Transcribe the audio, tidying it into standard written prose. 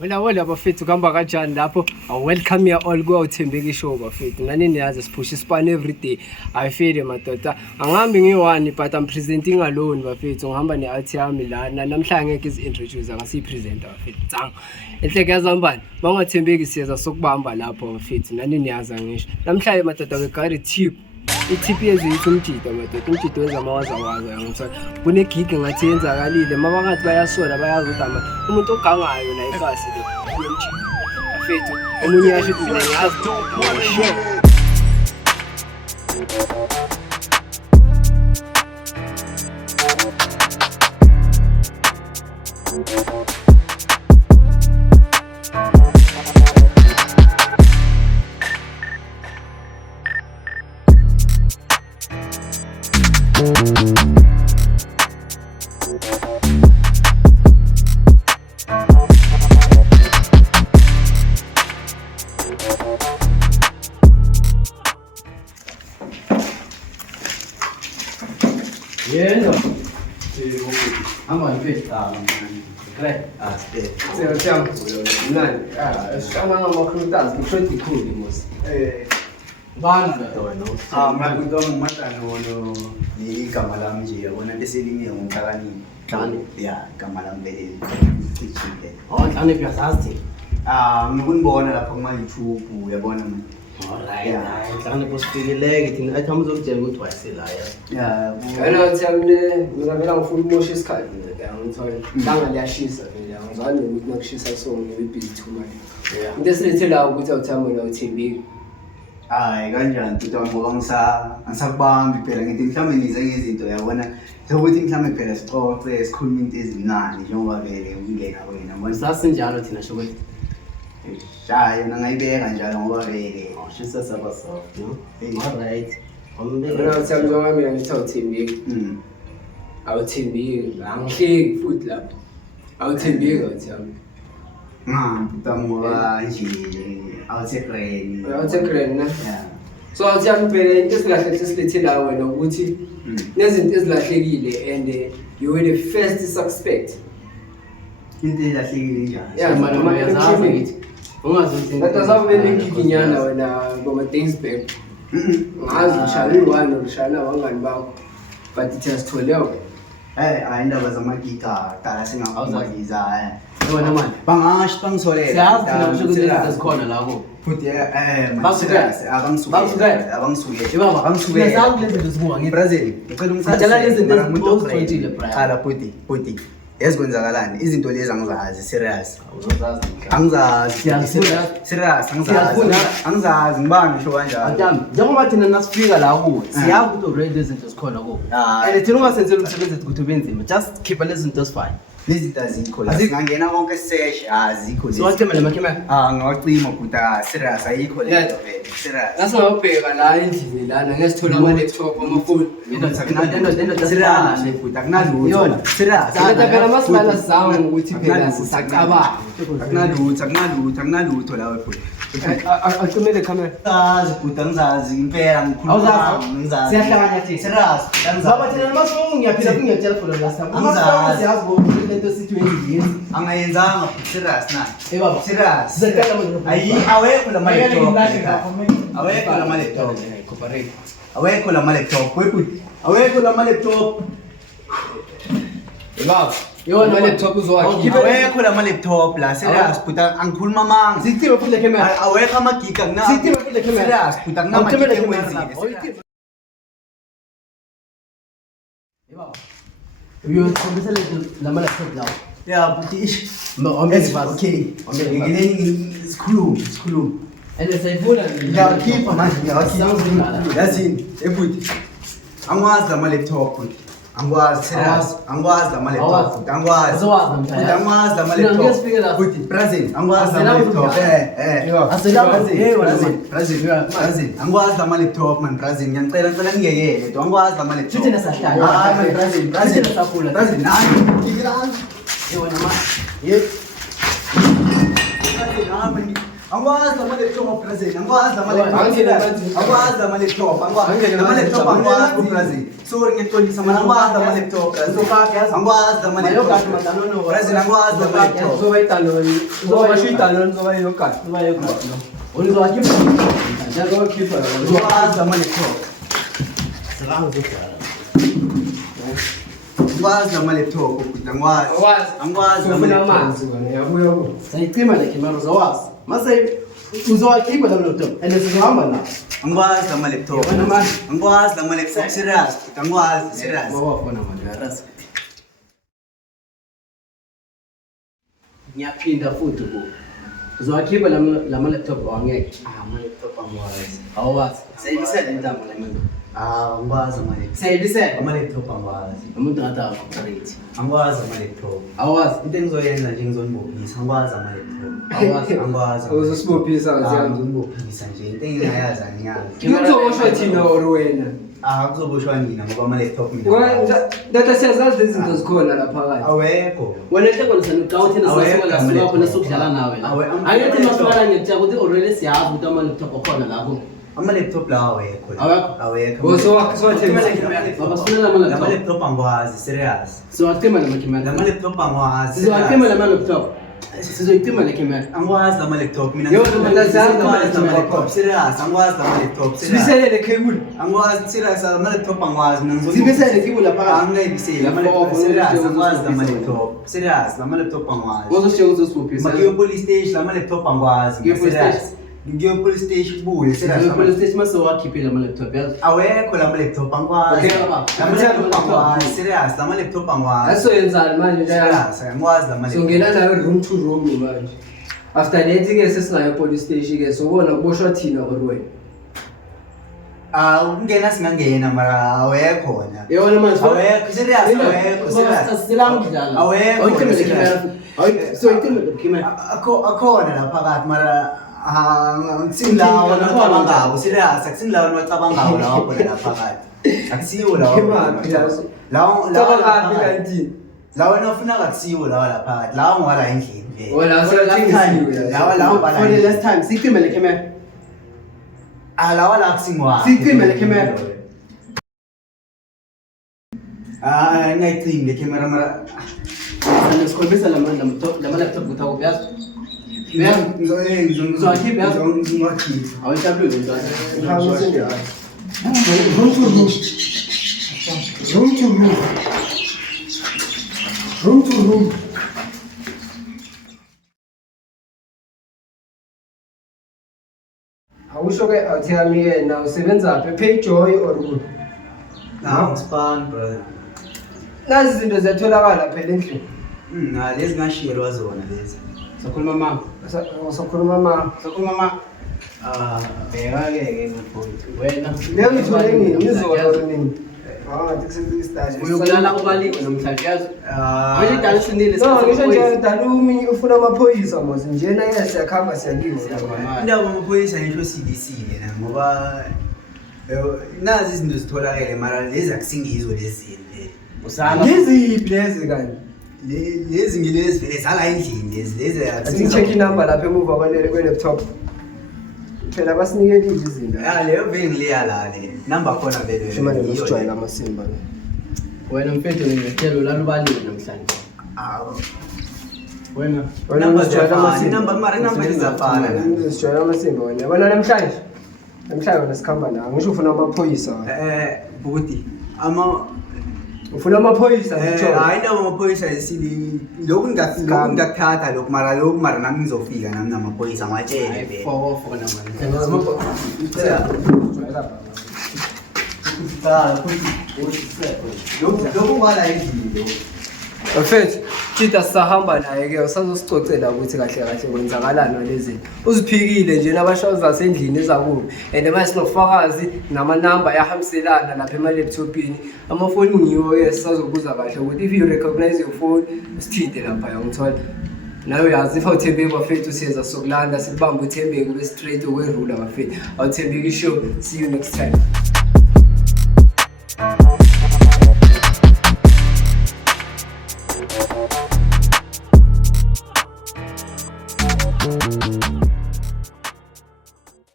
Wala bafethu kuhamba kanjani lapho? Welcome here all ku-Thembeki Show bafethu. Ngani niyazi siphusha isipani every day. I feel madoda. Angihambi ngi-one but I'm presenting alone bafethu. Ngihamba ne-art yami lana. Namhlanje ngeke izi-introduce ngasiyi-presenter bafethu. Tsang. Enhleke yazambani. Bangathembeki siyeza sokubamba lapho bafethu. Nani niyazi ngisho. Namhlanje madoda begari tip. I-tip yezithi umjido madoda. Umjido wenza amawazawaza ngithola. Kunegig ngathi yenzakalile. Mabangathi bayasola bayazi ukuthi umuntu ogangayo la ifasi le. Umjido. Bafethu. Omunye yasho ukuthi mina ngiyazi. Yendo. Ama mpesa kre sio changu nani sana makhutaz kushoti khuli mos bana no mnakutoa matano no ni igama lami nje yabona leselinye ngumhlakanini Dlane ya igama lami le ichike Dlane piyasazi ngikunibona lapha kuma YouTube uyabona mina alright Dlane posifikeleke thina athi amuzokutshela ukuthi wayisela ya yena thamne mina vela ngifuna ukusho isikhathi ngithole langa liyashisa vele angizani ukuthi nakushisa so ngibusy too much into esilethela ukuthi awuthame la uThembeki hayi kanjani tuta ngoba ngisakubambi phela ngithi mhlawumbe nize ngezinto yabona sokuthi mhlawumbe phela sixoxe sikhulume into ezimnandi njengoba vele ungena wena ngoba sasinjalo thina sho ukuthi hayi yona ngayibeka njalo ngoba vele shisa saba soft no alright mina uthame njengoba mina ngithi awuThembeki awuThembeki angihleki futhi lapho awuThembeki awuthame tuta ngoba nje awusegreni na so awuthame phela into esilahle sesilethela wena ukuthi nezinto ezilahlekile and you were the first suspect into elahlekile njani yeah mama yazazi ngithi ungazothi ngatazave bengiginyana wena ngoma days back ngazi ushaya uwani ushaya wangani bakho but it has to level ayindaba zamagita dala singaphumaliza yona manje bangasho bangisolela siyazi thina kusho ukuthi izinto zikhona lapho futhi abangisuke baba abangisuke yazazi lezi zinto zibuka ngithi Brazil ngicela ngicela lezi zinto ezibuzwetile bra chala puti ezikwenzakalani izinto lezi angizazi serious uzozazi angizazi serious angizazi ngibani ngisho kanjalo Adami njengoba thina nasifika la kuwe siyazi ukuthi already lezi zinto zikhona kuwe and thina ungasenzeli umsebenzi ukuthi ube nzima just keep lezi zinto ezifine lezi zinto azikho la singangena konke sesh azikho lezi so wathema le makhema ngawacima buta serious ayikho le nto vele serious nasingabheka la endlini lana ngesithola ama laptop amafoni serious buta kunalutho serious phela masibala sizama ukuthi phela sisacabanga akunalutho lawe futhi acimele camera azi buta ngizazi impela ngikhuluma ngizazi siyahlangana thina serious baba thina masifuna ngiyaphila ngiyatshela for the last time amasazi siyazi ukuthi lento sithi wenzi angayenzanga serious na baba serious sizaqala manje ayi awekho la laptop awekho la laptop cooperate awekho la laptop webuti awekho la laptop baba yona laptop uzowakhi awekho la laptop la serious buta angikhuluma manga sithiwe futhi le camera awekho amagika kuna sithiwe futhi le camera serious buta kunamagika ekwenzile baba uyokhombisa lama laptop lawo yeah buti okay ngileni sikhuluma and sayifuna ngiyakhipha manje ngiyakhipha yazini ebuti angwazi la laptop buti angwazi serious angwazi la laptop angwazi azowazi angwazi la laptop buti Brazil angwazi la laptop Brazil angwazi la laptop man Brazil ngiyacela ngiyekele to angwazi la laptop sithi nasahlala Brazil nasafula nayi yona ma Brazil Angikwazi ama-laptop Brazil. Angikwazi ama-laptop. Ama-laptop angikwazi Brazil. Sorry ngiyaxolisa mana angikwazi ama-laptop Brazil. Angikwazi ama-laptop Brazil. Angikwazi ama-laptop. Angikwazi ama-laptop. Angikwazi ama-laptop. Angikwazi amanzi wena yabuya ku sayicima le camera uzawazi mase uzowakhipha la laptop and sizohamba la Angikwazi ama-laptop. Angikwazi ama-laptop serious. Angikwazi serious. wafona manje arasi ngiyaphinda futhi ku uzowakhipha la laptop awangeke ama-laptop angikwazi. awazi sayibisele intambo la muntu Angikwazi ama-laptop. sayibisele Ama-laptop angikwazi. umuntu ngathi akurate Angikwazi ama-laptop. awazi Into engizoyenza nje ngizonibophisa. Angikwazi ama-laptop. awazi Angikwazi. uzosibophisa Ngizonibophisa nje. Into engingayazi angiyazi. kuzoboshwa thina or wena Kuzoboshwa nina ngoba ama-laptop mina. tata siyazazi izinto zikhona la phakathi Awekho. wena enhlekweni senu xa uthina sasibona khona sokudlala nawe la ayithi masibala ngiyatshela ukuthi already siyazi ukuthi ama-laptop akhona lapho Ama-laptop lawa awekho. Awekho? Awekho. babafunela ama-laptop Ama-laptop angikwazi serious. sizowathima la makhimera Ama-laptop angikwazi. sizowathima la ma-laptop sizoyitima le camera Angikwazi ama-laptop mina. Yo, Angikwazi ama-laptop. ama-laptop serious. Angikwazi ama-laptop serious. sibiselele cable Angikwazi serious ama-laptop angikwazi mina sibisele kibu la phakathi angayibiseli ama-laptop serious. Angikwazi ama-laptop serious. Ama-laptop angikwazi. wazoshiya ukuthi usibophisa Makiyo police station ama-laptop angikwazi. Ngiyo police Serious. station? Ngiyo police station buye serious. police station masowakhiphe la ma-laptop yazi Awekho lama-laptop angikwazi. Okay, baba. Lama-laptop angikwazi serious. Lama-laptop angikwazi. asoyenzani manje Serious. Angikwazi lama-laptop. songena nayo room to room manje after that ke sesinayo police station ke sobona kuboshwa thina or wena Ukungena singangena mara awekho wona. yona manje Awekho serious. Awekho serious. silamu kudlala Awekho, awuyitima le serious. camera sizoyitima le camera Akhona la phakathi mara akusingilawo nocabangako serious akusingilawo nocabangako lawo khona la phakathi akusiwo lawo Kemaphi yazo? lawo cabangaphi kanti lawo nofuna akusiwo lawo la phakathi lawo ngwala endlini le wala soyathingisiwe lawo ngwala for the endlini. last time siyitima le camera Lawo la kusingwa Siyicime le camera. ngayicimi le camera mara sikhombisa la ma-laptop ukuthi akuphi yazi Ngizowakhipha, yazi? ngizowakhipha awuyitabulile room to room room to room room to room awusho ke awuthami ke na usebenza phi Payjoy or good Span brother. nazi izinto ziyatholakala phela endlini Lezi ngashiyelwa zona lezi. sakhuluma mama usakhuluma ma sakhuluma mama Bheka-ke ngaphothi. wena leyo ngithole nini ngizolo nini ngathi kusestage uyokulala ubaliwe namhlanje yazi manje idala sinile no ngisho nje dalumi ufuna amaphoyisa mos njena yena siyakhamba siyakiwo Indaba amaphoyisa ngisho sidisile na ngoba nazi izinto zitholakele mara lezi akusingizo lezi usala ngiziphi lezi kanti lezi ngilezi vele zala endlini lezi athi-check inumber lapha emuva kwe-laptop phela basinikele izinto leyo vele ngileya la le number khona vele shimane nosijwayela amasimba wena mfethu ngiyakutshela ulala ubaliwe namhlanje wena number ziyafana number ziyafana sijwayela amasimba wena yabona namhlanje wena sikhamba la ngisho ufuna amaphoyisa buti ufuna amaphoyisa hayi indaba amaphoyisa esili lokhu ngingakuthatha lokhu mara nami ngizofika nami namaphoyisa ngiwatshele vele fofona lokhu kwala endlini lokhu mfethu thita sisahamba naye-ke usazosicocela ukuthi kahle kahle kwenzakalani nalezinto uziphikile nje nabashawo zasendlini ezakubi and manje sinofakazi namanamba ayahambiselana lapha ema-laptopini amafoni ngiwo-ke sisazobuza kahle ukuthi if you recognize your phone usithinte lapha yangithola nawe uyazi if awuthembeki bafethu siyenza sokulanda sikubambe uthembeki ube straight okwerula bafethu awuthembeki ishow see you next time